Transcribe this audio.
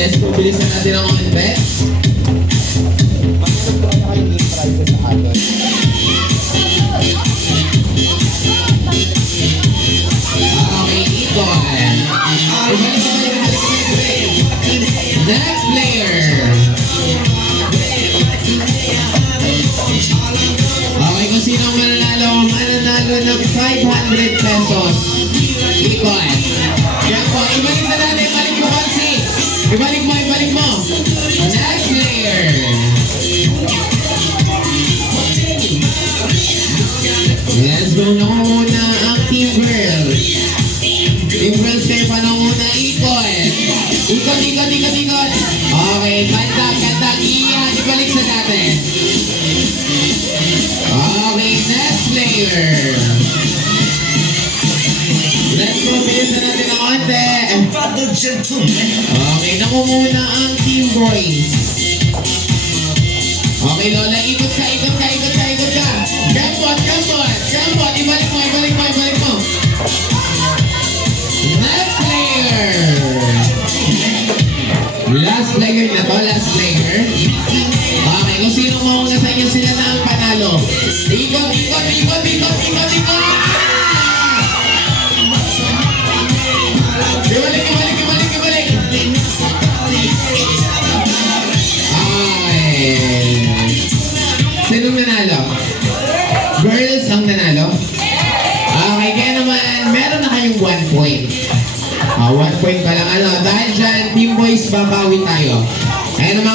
let's go. Bilisan natin ang konti. Okay, ikon. Next player. Okay, kung sino ang mananalo ng 500 pesos. Ikon. Yan po, ibalik na natin, ibalik mo kasi. Ibalik mo. Next player. Let's go na muna ang Team Girls. Team Girls kayo pa na muna, ikon. Ikot. Okay, kanta. Iyan, ibalik sa dati. Okay, next player. Let's go, bilisan natin ang konti. Okay, namumuna ang Team Boys. Okay, Lola, ikot ka. Gambot, ibalik mo. Next player. Last player. Okay, kung sino mauna sa inyo sila na ang panalo. Ikot. Ibalik. Okay. Sinong nanalo? Girls ang nanalo? Okay, kaya naman, meron na kayong 1 point. 1 point pa lang. Dahil dyan, Team Boys, babawi tayo. Kaya naman,